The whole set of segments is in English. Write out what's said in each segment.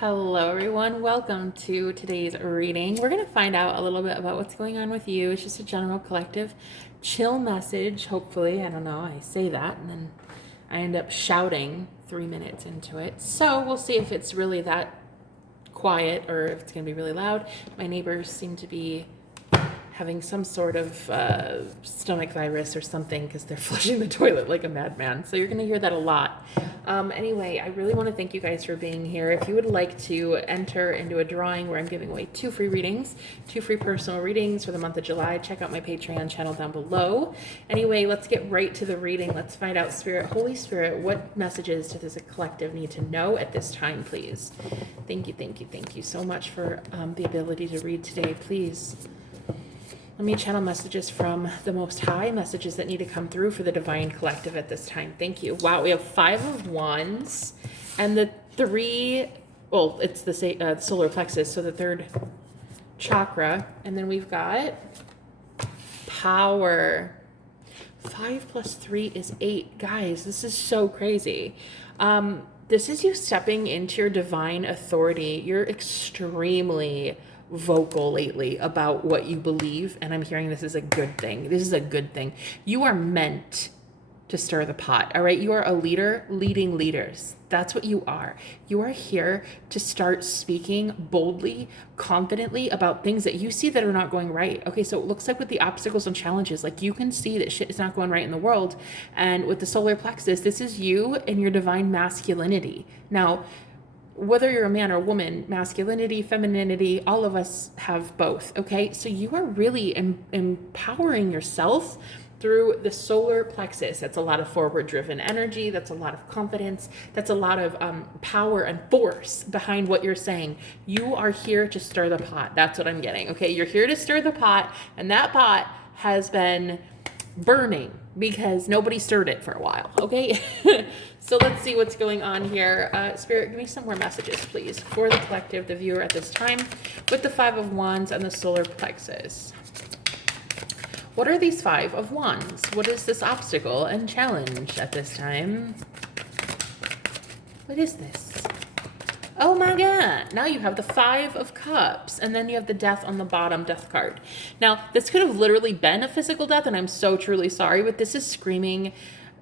Hello, everyone. Welcome to today's reading. We're going to find out a little bit about what's going on with you. It's just a general collective chill message, hopefully. I don't know. I say that and then I end up shouting 3 minutes into it. So we'll see if it's really that quiet or if it's going to be really loud. My neighbors seem to be having some sort of stomach virus or something because they're flushing the toilet like a madman. So you're going to hear that a lot. Anyway, I really want to thank you guys for being here. If you would like to enter into a drawing where I'm giving away 2 free readings, 2 free personal readings for the month of July, check out my Patreon channel down below. Anyway, let's get right to the reading. Let's find out, Holy Spirit, what messages does this collective need to know at this time, please? Thank you so much for the ability to read today, please. Let me channel messages from the Most High, messages that need to come through for the Divine Collective at this time. Thank you. Wow, we have 5 of Wands and the 3, well, it's the solar plexus, so the 3rd chakra. And then we've got power. 5 plus 3 is 8. Guys, this is so crazy. This is you stepping into your divine authority. You're extremely vocal lately about what you believe, and I'm hearing this is a good thing. This is a good thing. You are meant to stir the pot, all right? You are a leader leading leaders. That's what you are. You are here to start speaking boldly, confidently about things that you see that are not going right. Okay, so it looks like with the obstacles and challenges, like you can see that shit is not going right in the world, and with the solar plexus, this is you and your divine masculinity. Now, whether you're a man or a woman, masculinity, femininity, all of us have both, okay? So you are really empowering yourself through the solar plexus. That's a lot of forward-driven energy. That's a lot of confidence. That's a lot of power and force behind what you're saying. You are here to stir the pot. That's what I'm getting, okay? You're here to stir the pot, and that pot has been burning because nobody stirred it for a while, okay? So let's see what's going on here. Spirit, give me some more messages, please, for the collective, the viewer at this time, with the 5 of Wands and the solar plexus. What are these 5 of Wands? What is this obstacle and challenge at this time? What is this? Oh my God. Now you have the 5 of Cups, and then you have the Death on the bottom, Death card. Now, this could have literally been a physical death, and I'm so truly sorry, but this is screaming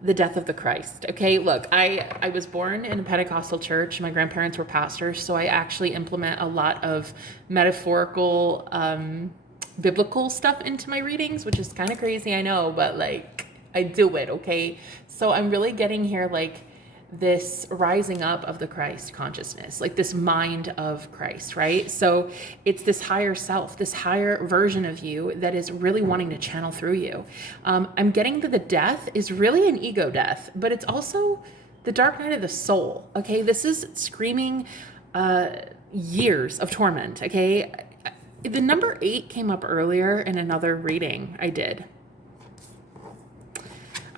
the death of the Christ. Okay, look, I was born in a Pentecostal church. My grandparents were pastors, so I actually implement a lot of metaphorical, biblical stuff into my readings, which is kind of crazy, I know, but like, I do it, okay? So I'm really getting here, like, this rising up of the Christ consciousness, like this mind of Christ, right? So it's this higher self, this higher version of you that is really wanting to channel through you. I'm getting that the death is really an ego death, but it's also the dark night of the soul, okay? This is screaming years of torment, okay? The number 8 came up earlier in another reading I did.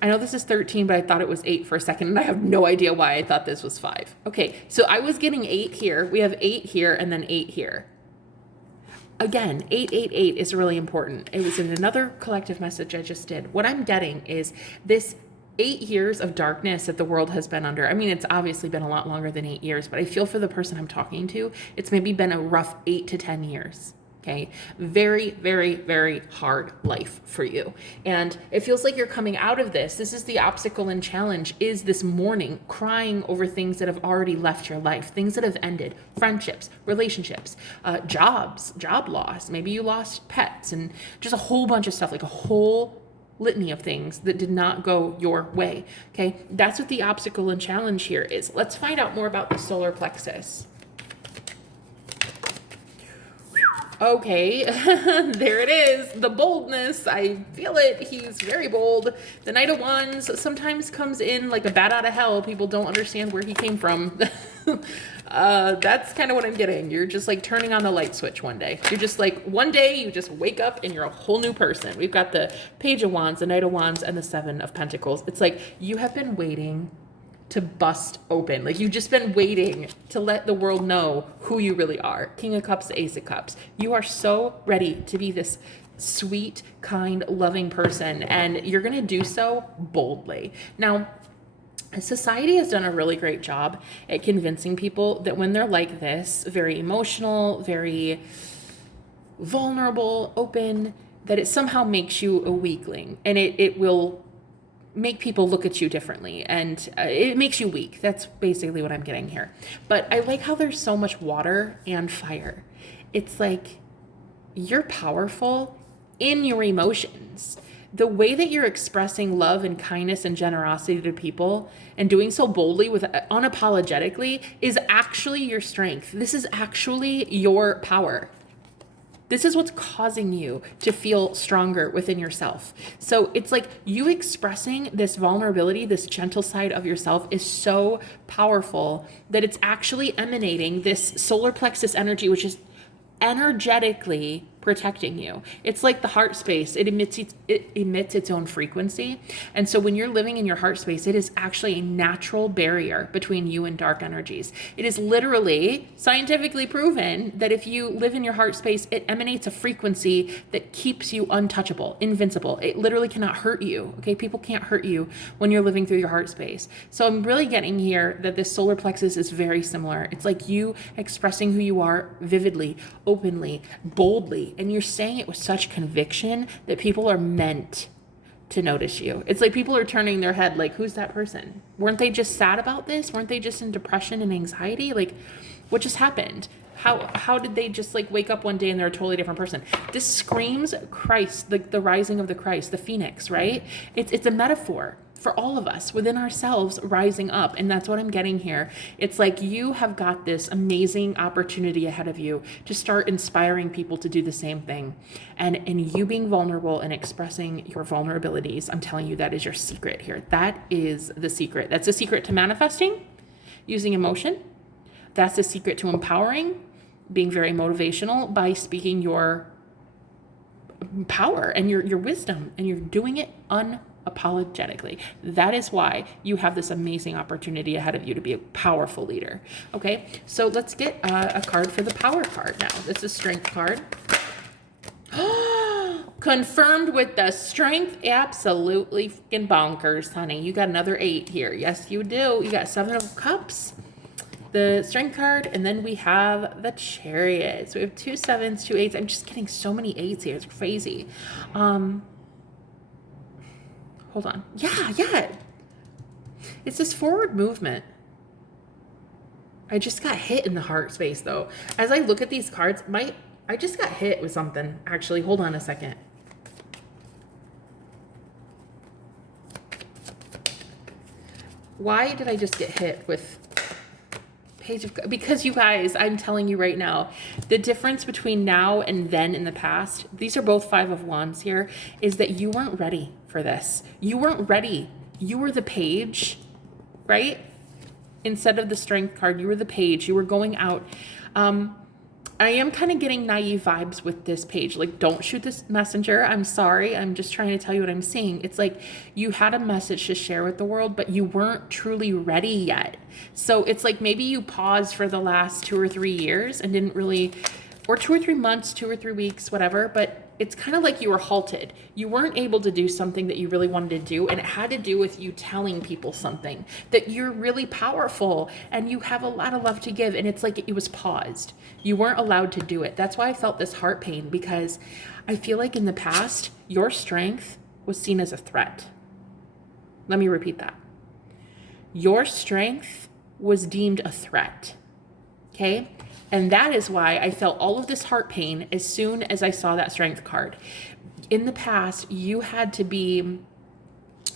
I know this is 13, but I thought it was 8 for a second, and I have no idea why I thought this was 5. Okay, so I was getting 8 here. We have 8 here and then 8 here. Again, 888 is really important. It was in another collective message I just did. What I'm getting is this 8 years of darkness that the world has been under. I mean, it's obviously been a lot longer than 8 years, but I feel for the person I'm talking to, it's maybe been a rough 8 to 10 years. Okay, very, very, very hard life for you. And it feels like you're coming out of this. This is the obstacle and challenge, is this mourning, crying over things that have already left your life, things that have ended, friendships, relationships, jobs, job loss. Maybe you lost pets and just a whole bunch of stuff, like a whole litany of things that did not go your way. Okay, that's what the obstacle and challenge here is. Let's find out more about the solar plexus. Okay, there it is, the boldness. I feel it. He's very bold. The Knight of Wands sometimes comes in like a bat out of hell. People don't understand where he came from. That's kind of what I'm getting. You're just like turning on the light switch one day. You're just like, one day you just wake up and you're a whole new person. We've got the Page of Wands, the Knight of Wands, and the 7 of Pentacles. It's like you have been waiting to bust open. Like you've just been waiting to let the world know who you really are. King of Cups, Ace of Cups. You are so ready to be this sweet, kind, loving person, and you're going to do so boldly. Now, Society has done a really great job at convincing people that when they're like this, very emotional, very vulnerable, open, that it somehow makes you a weakling, and it will make people look at you differently, and it makes you weak. That's basically what I'm getting here. But I like how there's so much water and fire. It's like you're powerful in your emotions. The way that you're expressing love and kindness and generosity to people and doing so boldly with unapologetically is actually your strength. This is actually your power. This is what's causing you to feel stronger within yourself. So it's like you expressing this vulnerability, this gentle side of yourself is so powerful that it's actually emanating this solar plexus energy, which is energetically protecting you. It's like the heart space. It emits its own frequency. And so when you're living in your heart space, it is actually a natural barrier between you and dark energies. It is literally scientifically proven that if you live in your heart space, it emanates a frequency that keeps you untouchable, invincible. It literally cannot hurt you. Okay. People can't hurt you when you're living through your heart space. So I'm really getting here that this solar plexus is very similar. It's like you expressing who you are vividly, openly, boldly, and you're saying it with such conviction that people are meant to notice you. It's like people are turning their head like, who's that person? Weren't they just sad about this? Weren't they just in depression and anxiety? Like, what just happened? How did they just like wake up one day and they're a totally different person? This screams Christ, like the rising of the Christ, the phoenix, right? It's a metaphor for all of us within ourselves rising up. And that's what I'm getting here. It's like you have got this amazing opportunity ahead of you to start inspiring people to do the same thing. And in you being vulnerable and expressing your vulnerabilities, I'm telling you that is your secret here. That is the secret. That's the secret to manifesting using emotion. That's the secret to empowering, being very motivational by speaking your power and your wisdom, and you're doing it unapologetically. That is why you have this amazing opportunity ahead of you to be a powerful leader. Okay, so let's get a card for the power card now. This is strength card. Confirmed with the strength. Absolutely freaking bonkers, honey. You got another 8 here. Yes, you do. You got 7 of cups, the strength card, and then we have the chariot. So we have 2 7s, 2 8s. I'm just getting so many 8s here. It's crazy. Hold on. Yeah. It's this forward movement. I just got hit in the heart space though. As I look at these cards, I just got hit with something. Actually, hold on a second. Why did I just get hit with Page of... Because you guys, I'm telling you right now, the difference between now and then in the past, these are both 5 of Wands here, is that you weren't ready for this. You weren't ready. You were the page, right? Instead of the strength card, you were the page. You were going out. I am kind of getting naive vibes with this page. Like, don't shoot this messenger. I'm sorry. I'm just trying to tell you what I'm seeing. It's like you had a message to share with the world, but you weren't truly ready yet. So it's like maybe you paused for the last 2 or 3 years and didn't really, or 2 or 3 months, 2 or 3 weeks, whatever, but it's kind of like you were halted. You weren't able to do something that you really wanted to do, and it had to do with you telling people something, that you're really powerful and you have a lot of love to give, and it's like it was paused. You weren't allowed to do it. That's why I felt this heart pain, because I feel like in the past, your strength was seen as a threat. Let me repeat that. Your strength was deemed a threat, okay? And that is why I felt all of this heart pain as soon as I saw that strength card. In the past, you had to be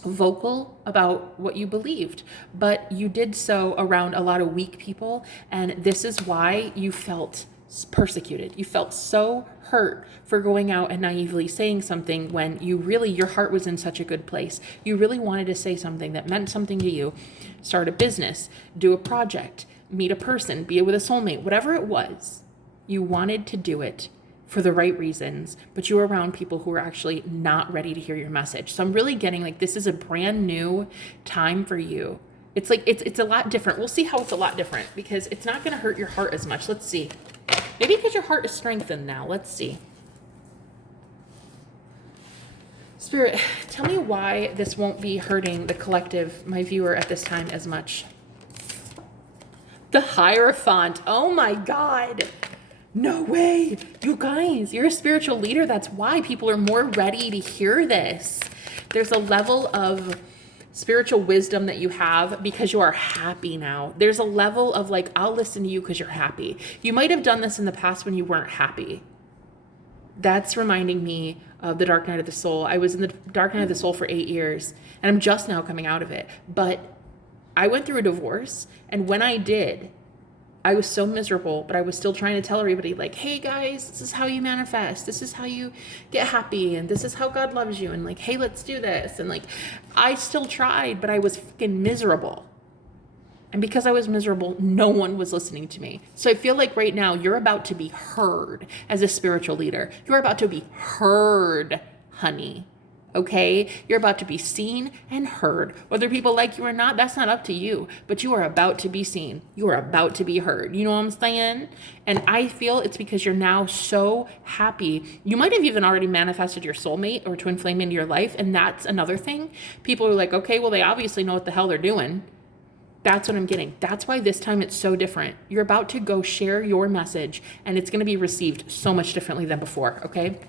vocal about what you believed, but you did so around a lot of weak people. And this is why you felt persecuted. You felt so hurt for going out and naively saying something when you really, your heart was in such a good place. You really wanted to say something that meant something to you. Start a business, do a project, meet a person, be with a soulmate, whatever it was. You wanted to do it for the right reasons, but you were around people who were actually not ready to hear your message. So I'm really getting like, this is a brand new time for you. It's like, it's a lot different. We'll see how it's a lot different, because it's not going to hurt your heart as much. Let's see. Maybe because your heart is strengthened now. Let's see. Spirit, tell me why this won't be hurting the collective, my viewer at this time as much. The Hierophant. Oh my God. No way. You guys, you're a spiritual leader. That's why people are more ready to hear this. There's a level of spiritual wisdom that you have because you are happy now. There's a level of like, I'll listen to you because you're happy. You might have done this in the past when you weren't happy. That's reminding me of the dark night of the soul. I was in the dark night of the soul for 8 years, and I'm just now coming out of it. But I went through a divorce, and when I did, I was so miserable, but I was still trying to tell everybody, like, hey guys, this is how you manifest. This is how you get happy, and this is how God loves you, and like, hey, let's do this. And like, I still tried, but I was fucking miserable. And because I was miserable, no one was listening to me. So I feel like right now you're about to be heard as a spiritual leader. You're about to be heard, honey. Okay? You're about to be seen and heard. Whether people like you or not, that's not up to you. But you are about to be seen. You are about to be heard. You know what I'm saying? And I feel it's because you're now so happy. You might have even already manifested your soulmate or twin flame into your life. And that's another thing. People are like, okay, well, they obviously know what the hell they're doing. That's what I'm getting. That's why this time it's so different. You're about to go share your message, and it's going to be received so much differently than before, okay?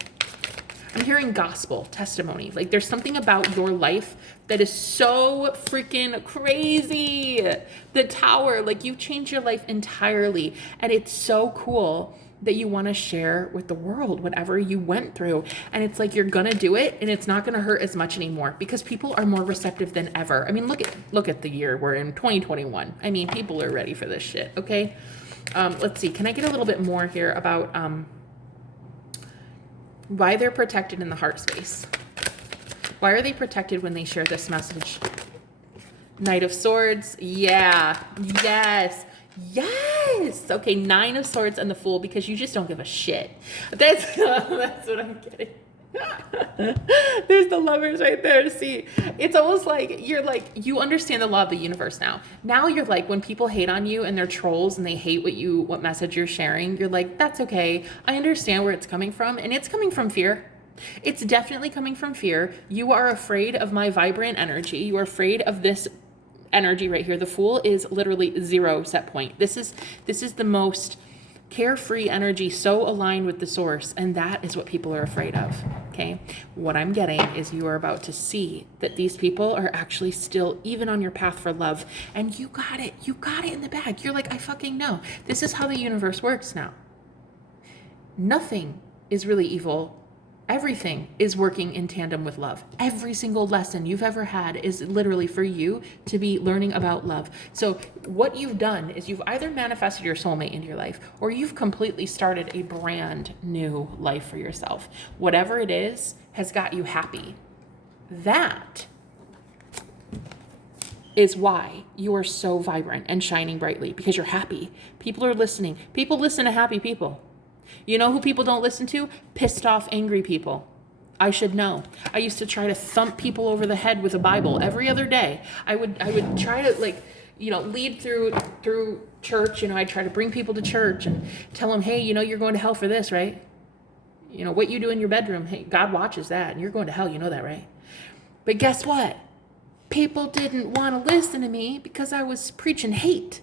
I'm hearing gospel, testimony. Like there's something about your life that is so freaking crazy. The Tower, like you've changed your life entirely, and it's so cool that you want to share with the world whatever you went through. And it's like you're gonna do it, and it's not gonna hurt as much anymore because people are more receptive than ever. I mean, look at the year we're in, 2021. I mean, people are ready for this shit, okay? Let's see, can I get a little bit more here about why they're protected in the heart space? Why are they protected when they share this message? Knight of Swords, yeah, yes. Yes. Okay, 9 of Swords and the Fool, because you just don't give a shit. That's what I'm getting. There's the Lovers right there. See, it's almost like you understand the law of the universe now. Now you're like, when people hate on you and they're trolls and they hate what message you're sharing, you're like, that's okay. I understand where it's coming from, and it's coming from fear. It's definitely coming from fear. You are afraid of my vibrant energy. You are afraid of this energy right here. The Fool is literally 0 set point. This is the most carefree energy, so aligned with the source, and that is what people are afraid of. Okay, what I'm getting is you are about to see that these people are actually still even on your path for love, and you got it in the bag. You're like, I fucking know. This is how the universe works now. Nothing is really evil. Everything is working in tandem with love. Every single lesson you've ever had is literally for you to be learning about love. So what you've done is you've either manifested your soulmate into your life, or you've completely started a brand new life for yourself. Whatever it is has got you happy. That is why you are so vibrant and shining brightly, because you're happy. People are listening. People listen to happy people. You know who people don't listen to? Pissed off, angry people. I should know. I used to try to thump people over the head with a Bible every other day. I would try to lead through church. I'd try to bring people to church and tell them, hey, you're going to hell for this, right? What you do in your bedroom, hey, God watches that, and you're going to hell, you know that, right? But guess what? People didn't want to listen to me because I was preaching hate.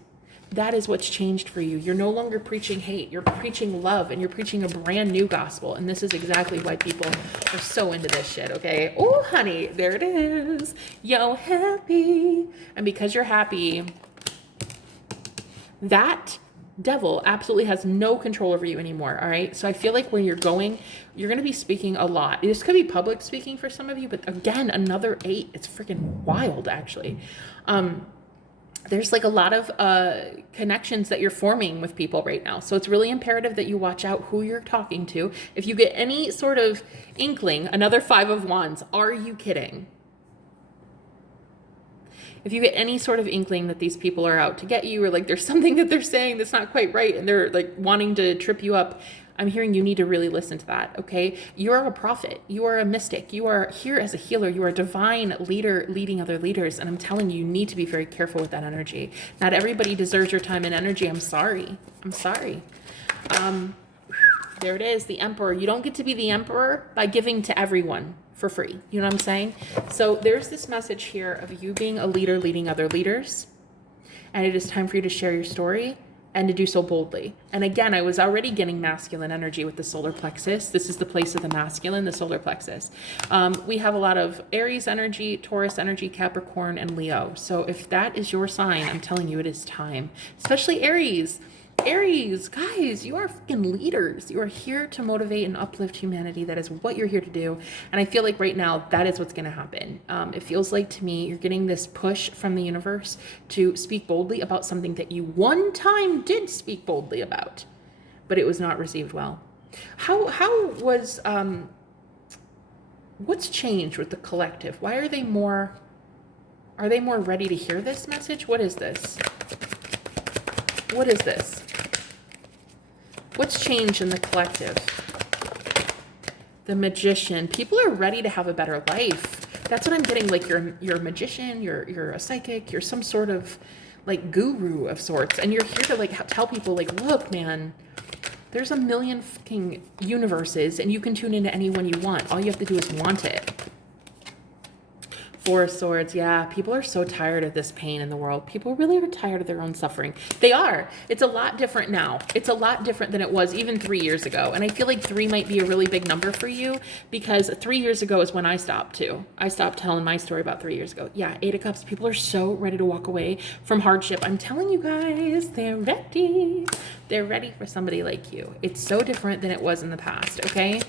That is what's changed for you. You're no longer preaching hate. You're preaching love, and you're preaching a brand new gospel. And this is exactly why people are so into this shit, okay? Oh, honey, there it is. Yo, happy. And because you're happy, that devil absolutely has no control over you anymore, all right? So I feel like when you're going to be speaking a lot. This could be public speaking for some of you, but again, another 8. It's freaking wild, actually. There's like a lot of connections that you're forming with people right now. So it's really imperative that you watch out who you're talking to. If you get any sort of inkling, another 5 of Wands, are you kidding? If you get any sort of inkling that these people are out to get you, or like there's something that they're saying that's not quite right and they're like wanting to trip you up, I'm hearing you need to really listen to that, okay? You are a prophet. You are a mystic. You are here as a healer. You are a divine leader leading other leaders. And I'm telling you, you need to be very careful with that energy. Not everybody deserves your time and energy. I'm sorry. There it is, the Emperor. You don't get to be the Emperor by giving to everyone for free. You know what I'm saying? So there's this message here of you being a leader leading other leaders. And it is time for you to share your story and to do so boldly. And again, I was already getting masculine energy with the solar plexus. This is the place of the masculine, the solar plexus. We have a lot of Aries energy, Taurus energy, Capricorn, and Leo. So if that is your sign, I'm telling you, it is time. Especially Aries. Aries, guys, you are freaking leaders. You are here to motivate and uplift humanity. That is what you're here to do. And I feel like right now, that is what's going to happen. It feels like to me, you're getting this push from the universe to speak boldly about something that you one time did speak boldly about, but it was not received well. How was, what's changed with the collective? Why are they more ready to hear this message? What is this? What is this? What's changed in the collective? The Magician. People are ready to have a better life. That's what I'm getting. Like you're a magician, you're a psychic, you're some sort of like guru of sorts, and you're here to like tell people like, look, man, there's a million fucking universes, and you can tune into any one you want. All you have to do is want it. Four of Swords. Yeah, people are so tired of this pain in the world. People really are tired of their own suffering. They are. It's a lot different now. It's a lot different than it was even 3 years ago. And I feel like 3 might be a really big number for you, because 3 years ago is when I stopped too. I stopped telling my story about 3 years ago. Yeah, 8 of Cups. People are so ready to walk away from hardship. I'm telling you guys, they're ready. They're ready for somebody like you. It's so different than it was in the past, okay?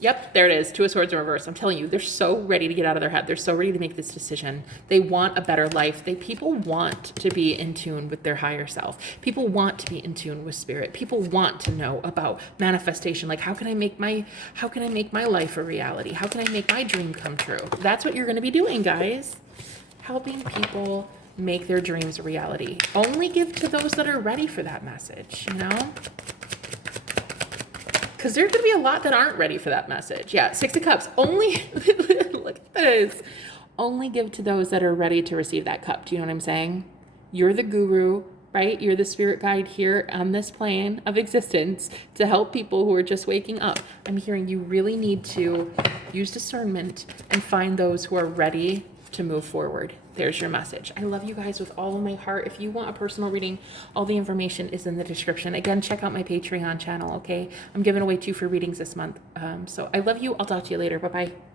Yep, there it is. 2 of Swords in reverse. I'm telling you, they're so ready to get out of their head. They're so ready to make this decision. They want a better life. People want to be in tune with their higher self. People want to be in tune with spirit. People want to know about manifestation. Like, how can I make my life a reality? How can I make my dream come true? That's what you're going to be doing, guys. Helping people make their dreams a reality. Only give to those that are ready for that message, you know? Because there's going to be a lot that aren't ready for that message. Yeah, 6 of Cups. Only, look at this. Only give to those that are ready to receive that cup. Do you know what I'm saying? You're the guru, right? You're the spirit guide here on this plane of existence to help people who are just waking up. I'm hearing you really need to use discernment and find those who are ready to move forward. There's your message. I love you guys with all of my heart. If you want a personal reading, all the information is in the description. Again, check out my Patreon channel, okay? I'm giving away 2 free readings this month. So I love you. I'll talk to you later. Bye-bye.